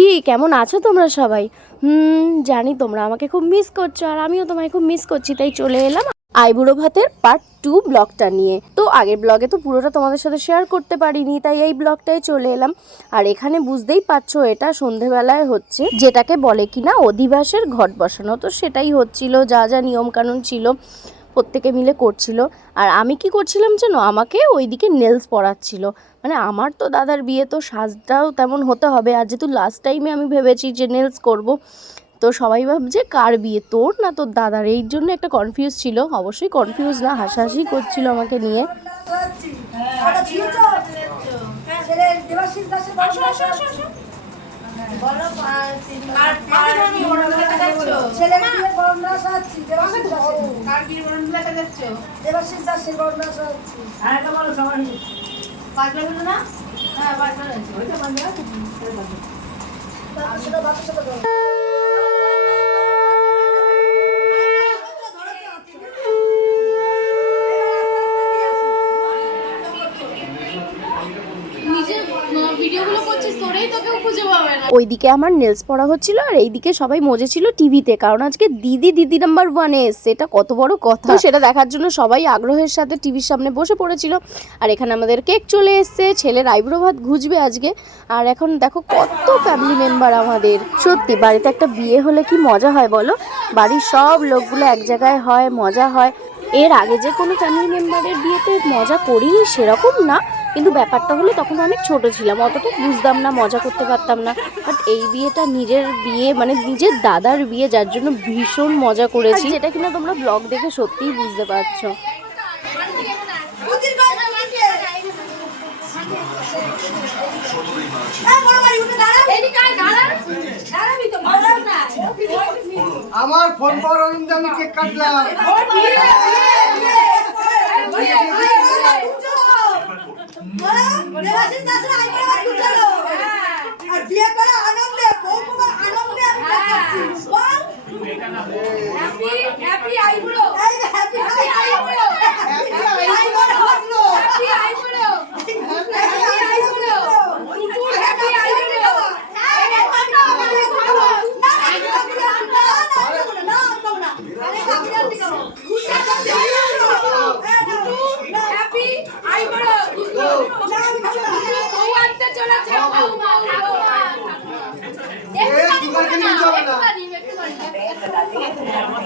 কি কেমন আছো তোমরা সবাই? হুম, জানি তোমরা আমাকে খুব মিস করছ আর আমিও তোমায় খুব মিস করছি, তাই চলে এলাম আইবুড়ো ভাতের পার্ট টু ব্লগটা নিয়ে। তো আগের ব্লগে তো পুরোটা তোমাদের সাথে শেয়ার করতে পারিনি, তাই এই ব্লগটাই চলে এলাম। আর এখানে বুঝতেই পারছ এটা সন্ধেবেলায় হচ্ছে, যেটাকে বলে কিনা অধিবাসের ঘট বসানো। তো সেটাই হচ্ছিল, যা যা নিয়মকানুন ছিল, প্রত্যেকে মিলে করছিল। আর আমি কি করছিলাম জানো? আমাকে ওইদিকে নেলস পরাচ্ছিল। মানে আমার তো দাদার বিয়ে, তো সাজটাও তেমন হতে হবে। আর যেহেতু লাস্ট টাইমে আমি ভেবেছি যে নেলস করব, তো সবাই ভাবছে কার বিয়ে? তোর না তোর দাদার? এই জন্য একটা কনফিউজ ছিল। অবশ্যই কনফিউজ না, হাসাহাসি করছিল আমাকে নিয়ে। পাতলা হলো না? হ্যাঁ পাতলা হয়েছে। ওইটা পাতলা ওইদিকে আমার নেলস পড়া হচ্ছিল আর এইদিকে সবাই মজেছিল টিভিতে, কারণ আজকে দিদি দিদি নাম্বার ওয়ানে এসছে। এটা কত বড় কথা। সেটা দেখার জন্য সবাই আগ্রহের সাথে টিভির সামনে বসে পড়েছিল। আর এখানে আমাদের কেক চলে এসছে, ছেলের আইব্রো ভাত ঘুজবে আজকে। আর এখন দেখো কত ফ্যামিলি মেম্বার আমাদের। সত্যি, বাড়িতে একটা বিয়ে হলে কি মজা হয় বলো? বাড়ির সব লোকগুলো এক জায়গায় হয়, মজা হয়। এর আগে যে কোনো ফ্যামিলি মেম্বারের বিয়েতে মজা করিনি সেরকম না। কিন্তু ব্যাপারটা হলো তখন অনেক ছোট ছিলাম অতটা বুঝতাম না মজা করতে পারতাম না। বাট এই বিয়েটা নিজের বিয়ে মানে নিজের দাদার বিয়ে যার জন্য ভীষণ মজা করেছি। যেটা কিনা তোমরা ব্লগ দেখে সত্যিই বুঝতে পারছ। আমার ফোন পাওয়ার আনন্দে আমি কেক কাটলাম। আর বিয়ে করে আনন্দে বউ কুমার আনন্দে আমি কাটাচ্ছি বল হ্যাপি হ্যাপি আইব্রো এই happy eyebrow happy eyebrow happy eyebrow happy eyebrow Tutu happy eyebrow আরে কাপড় দিয়ে কাপড়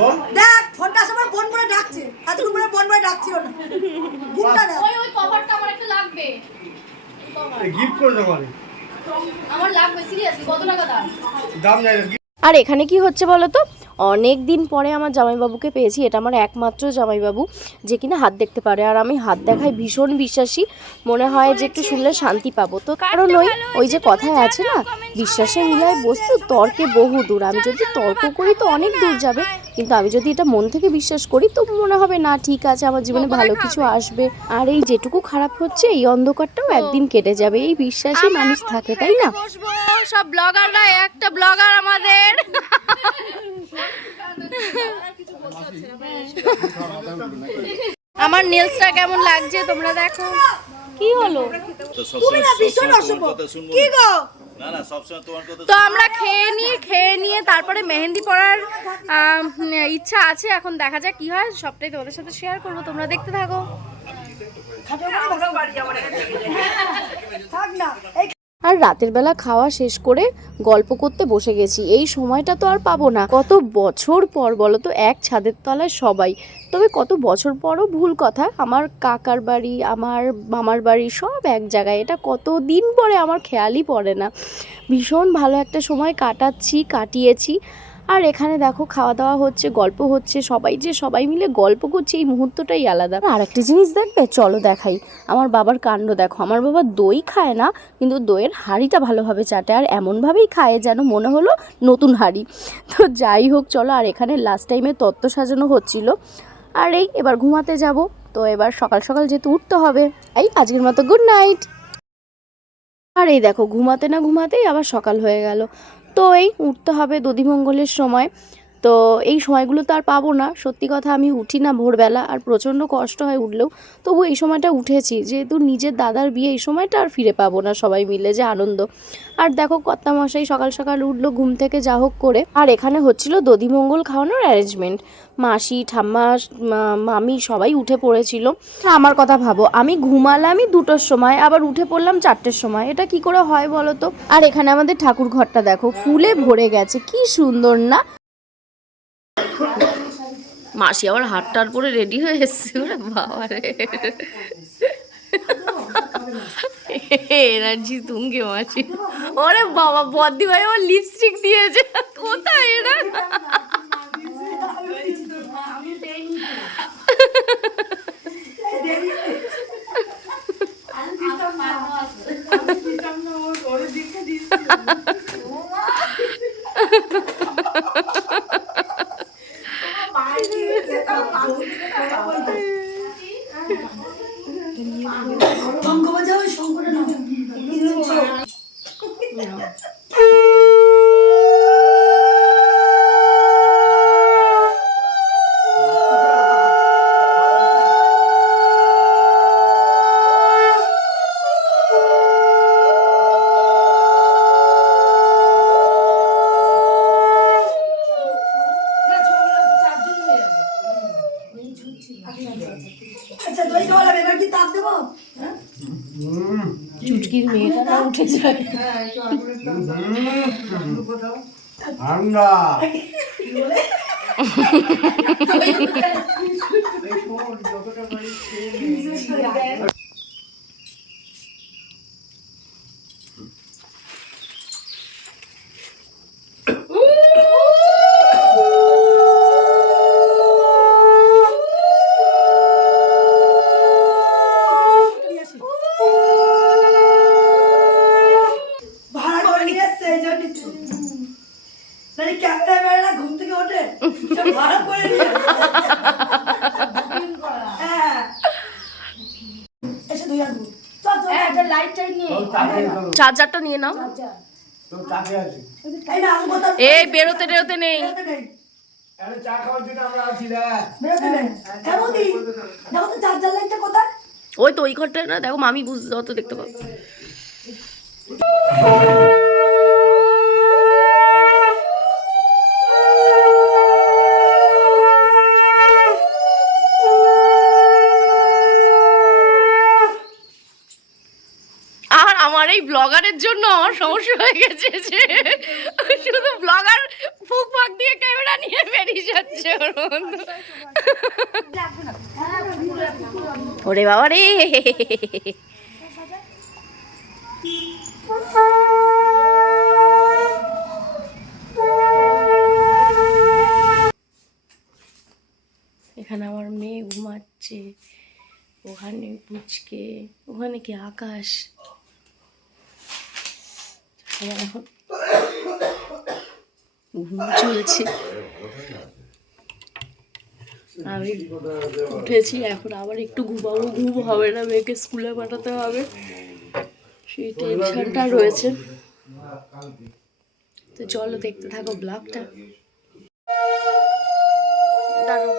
বল। দেখ ফোনটা সবার বোন বলে ডাকছে। এতক্ষণ বলে বোন বলে ডাকছিল না। ঘুমটা দাও ওই ওই কভারটা আমার একটু লাগবে। গিফট করে দাও আমি আমার লাগবে সিরিয়াসলি কত টাকা দাম? আর এখানে কি হচ্ছে বলো তো অনেক দিন পরে আমার জামাইবাবুকে পেয়েছি এটা আমার একমাত্র জামাইবাবু যে কিনা হাত দেখতে পারে। আর আমি হাত দেখায় ভীষণ বিশ্বাসী মনে হয় যে একটু শুনলে শান্তি পাবো। তো কারণ ওই ওই যে কথায় আছে না বিশ্বাসে মিলায় বস্তু তর্কে বহু দূর। আমি যদি তর্ক করি তো অনেক দূর যাবে কিন্তু আমি যদি এটা মন থেকে বিশ্বাস করি তো মনে হবে না ঠিক আছে আমার জীবনে ভালো কিছু আসবে। আর এই যেটুকু খারাপ হচ্ছে এই অন্ধকারটাও একদিন কেটে যাবে এই বিশ্বাসে মানুষ থাকে তাই না? সব ব্লগাররা একটা ব্লগার আমাদের। আমার নেলসটা কেমন লাগছে তোমরা দেখো। কি হলো? তুমি না ভীষণ অশুভ। কি গো? তো আমরা খেয়ে নিয়ে খেয়ে নিয়ে তারপরে মেহেন্দি পরার ইচ্ছা আছে এখন দেখা যাক কি হয়। সবটাই তোমাদের সাথে শেয়ার করব তোমরা দেখতে থাকো। আর রাতের বেলা খাওয়া শেষ করে গল্প করতে বসে গেছি। এই সময়টা তো আর পাবো না। কত বছর পর বলো তো, এক ছাদের তলায় সবাই। তবে কত বছর পরও ভুল কথা। আমার কাকার বাড়ি, আমার মামার বাড়ি সব এক জায়গায়। এটা কত দিন পরে আমার খেয়ালই পড়ে না। ভীষণ ভালো একটা সময় কাটাচ্ছি, কাটিয়েছি। আর এখানে দেখো খাওয়া দাওয়া হচ্ছে, গল্প হচ্ছে, সবাই যে সবাই মিলে গল্প করছে, এই মুহূর্তটাই আলাদা। আর একটা জিনিস দেখবে? চলো দেখাই। আমার বাবার কাণ্ড দেখো। আমার বাবা দই খায় না, কিন্তু দইয়ের হাঁড়িটা ভালোভাবে চাটে আর এমনভাবেই খায় যেন মনে হলো নতুন হাঁড়ি। তো যাই হোক, চলো, আর এখানে লাস্ট টাইমে তত্ত্ব সাজানো হচ্ছিল। আর এই, এবার ঘুমাতে যাব। তো এবার সকাল সকাল যেহেতু উঠতে হবে, এই আজকের মতো গুড নাইট আর এই দেখো, ঘুমাতে না ঘুমাতেই আবার সকাল হয়ে গেল। তো এই উঠতে হবে দধিমঙ্গলের সময়। তো এই সময়গুলো তো আর পাবো না। সত্যি কথা আমি উঠি না ভোরবেলা, আর প্রচণ্ড কষ্ট হয় উঠলেও। তবু এই সময়টা উঠেছি, যেহেতু নিজের দাদার বিয়ে এই সময়টা আর ফিরে পাবো না সবাই মিলে, যে আনন্দ। আর দেখো কর্তামশাই সকাল সকাল উঠল ঘুম থেকে যা হোক করে। আর এখানে হচ্ছিল দধিমঙ্গল খাওয়ানোর অ্যারেঞ্জমেন্ট। মাসি, ঠাম্মা মামি সবাই উঠে পড়েছিল। আমার কথা ভাবো, আমি ঘুমালামই দুটোর সময়, আবার উঠে পড়লাম চারটের সময়। এটা কি করে হয় বলো তো? আর এখানে আমাদের ঠাকুর ঘরটা দেখো, ফুলে ভরে গেছে, কি সুন্দর না? মাসি আবার হাটটার পরে রেডি হয়ে এসছে। ওরা বাবারে। এনার্জি তুঙ্গে মাসি। ওরে বাবা বদ্দি ভাই আমার লিপস্টিক দিয়েছে। কোথায় এরা? মেয়েটা না উঠে যায় ঠান্ডা ভাড়া চার্জারটা নিয়ে নাও। এই না আমি বেরোতে বেরোতে নেই। লাইটটা কোথায়? ওই তো ওই ঘরটা না দেখো মামি বুঝতে অত দেখতে পাবো আমার এই ব্লগারের জন্য সমস্যা হয়ে গেছে যে শুধু ব্লগার ফুক দিয়ে ক্যামেরা নিয়ে বেরিয়ে যাচ্ছে ওরে বাবা রে। এখানে আমার মেয়ে ঘুমাচ্ছে, ওখানে পুচকে, ওখানে কি আকাশ? সবার এখন। ঘুম চলছে। আমি উঠেছি, এখন আবার একটু ঘুমাবো, ঘুম হবে না, মেয়েকে স্কুলে পাঠাতে হবে। সেই টেনশনটা রয়েছে। তো চলো দেখতে থাকো ব্লগটা। দাঁড়াও